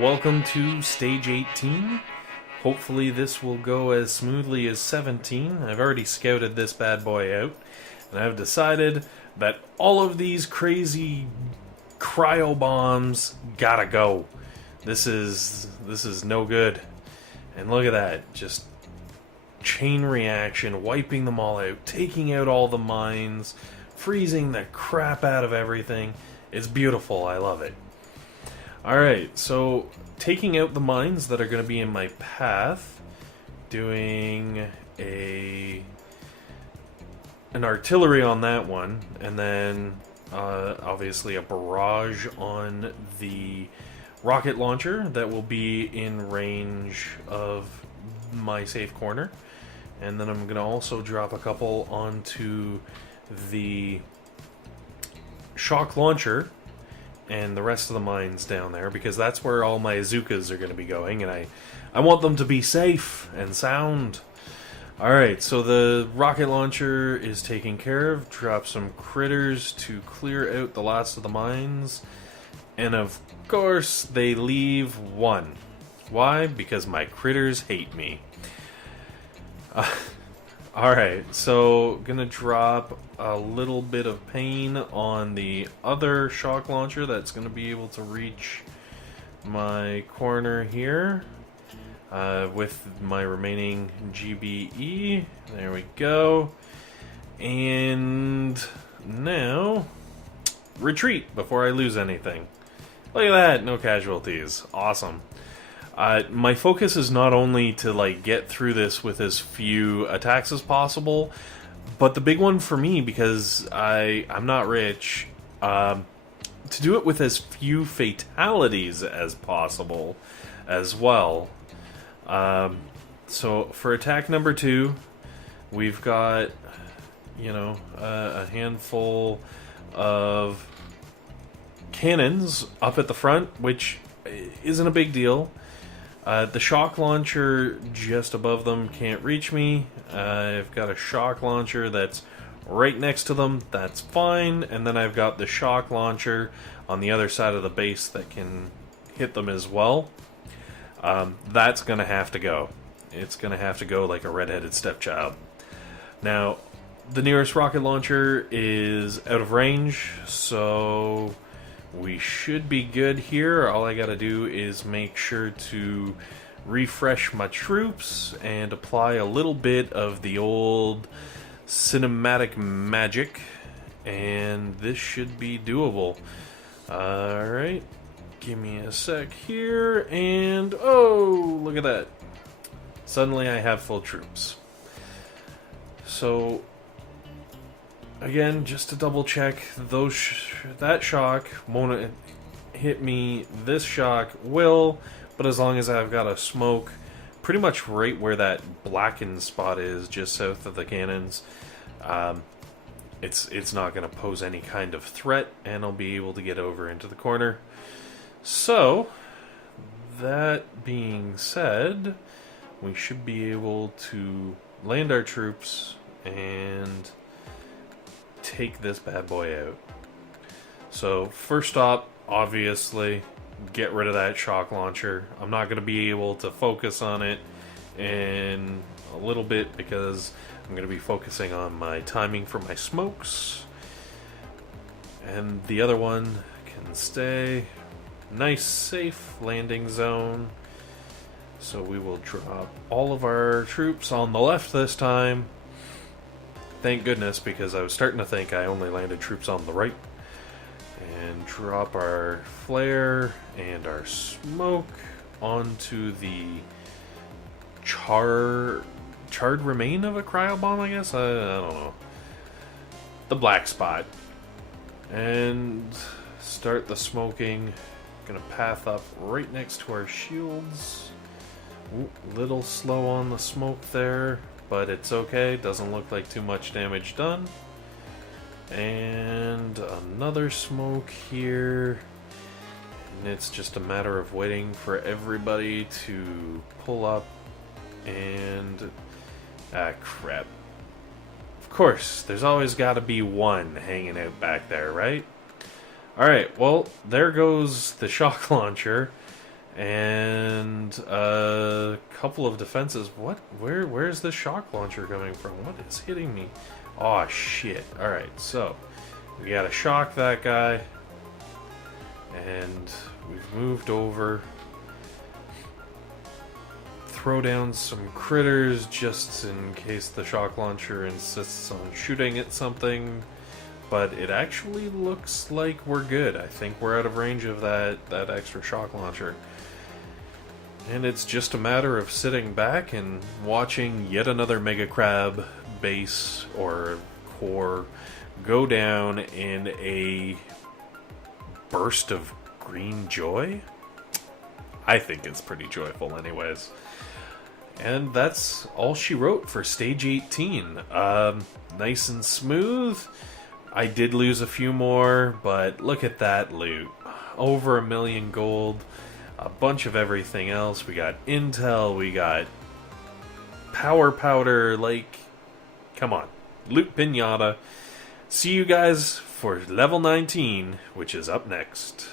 Welcome to Stage 18. Hopefully this will go as smoothly as 17. I've already scouted this bad boy out, and I've decided that all of these crazy cryo bombs gotta go. This is no good. And look at that, just chain reaction, wiping them all out, taking out all the mines, freezing the crap out of everything. It's beautiful, I love it. Alright, so taking out the mines that are going to be in my path, doing an artillery on that one, and then obviously a barrage on the rocket launcher that will be in range of my safe corner. And then I'm going to also drop a couple onto the shock launcher and the rest of the mines down there, because that's where all my Zookas are going to be going, and I want them to be safe and sound. Alright, so the rocket launcher is taken care of. Drop some critters to clear out the last of the mines. And of course, they leave one. Why? Because my critters hate me. Alright, so gonna drop a little bit of pain on the other shock launcher that's gonna be able to reach my corner here with my remaining GBE. There we go. And now retreat before I lose anything. Look at that, no casualties. Awesome. My focus is not only to get through this with as few attacks as possible, but the big one for me, because I'm not rich, to do it with as few fatalities as possible as well. So for attack number 2, we've got a handful of cannons up at the front, which isn't a big deal. The shock launcher just above them can't reach me. I've got a shock launcher that's right next to them. That's fine. And then I've got the shock launcher on the other side of the base that can hit them as well. That's going to have to go. It's going to have to go like a redheaded stepchild. Now, the nearest rocket launcher is out of range, so we should be good here. All I gotta do is make sure to refresh my troops and apply a little bit of the old cinematic magic, and this should be doable. Alright, give me a sec here, and oh, look at that. Suddenly I have full troops. So again, just to double check, that shock won't hit me. This shock will, but as long as I've got a smoke pretty much right where that blackened spot is, just south of the cannons, it's not going to pose any kind of threat, and I'll be able to get over into the corner. So, that being said, we should be able to land our troops and take this bad boy out. So first stop, obviously, get rid of that shock launcher. I'm not going to be able to focus on it in a little bit because I'm going to be focusing on my timing for my smokes. And the other one can stay. Nice, safe landing zone. So we will drop all of our troops on the left this time. Thank goodness, because I was starting to think I only landed troops on the right. And drop our flare and our smoke onto the charred remain of a cryo bomb, I guess? I don't know. The black spot. And start the smoking. Gonna path up right next to our shields. Ooh, little slow on the smoke there, but it's okay. Doesn't look like too much damage done. And another smoke here. And it's just a matter of waiting for everybody to pull up and... crap. Of course, there's always got to be one hanging out back there, right? Alright, well, there goes the shock launcher. And a couple of defenses. What? Where's the shock launcher coming from? What is hitting me? Oh shit. Alright, so we gotta shock that guy. And we've moved over. Throw down some critters just in case the shock launcher insists on shooting at something. But it actually looks like we're good. I think we're out of range of that extra shock launcher. And it's just a matter of sitting back and watching yet another Mega Crab base or core go down in a burst of green joy. I think it's pretty joyful anyways. And that's all she wrote for stage 18. Nice and smooth. I did lose a few more, but look at that loot. Over 1 million gold. A bunch of everything else. We got intel, we got power powder, like, come on. Loot pinata. See you guys for level 19, which is up next.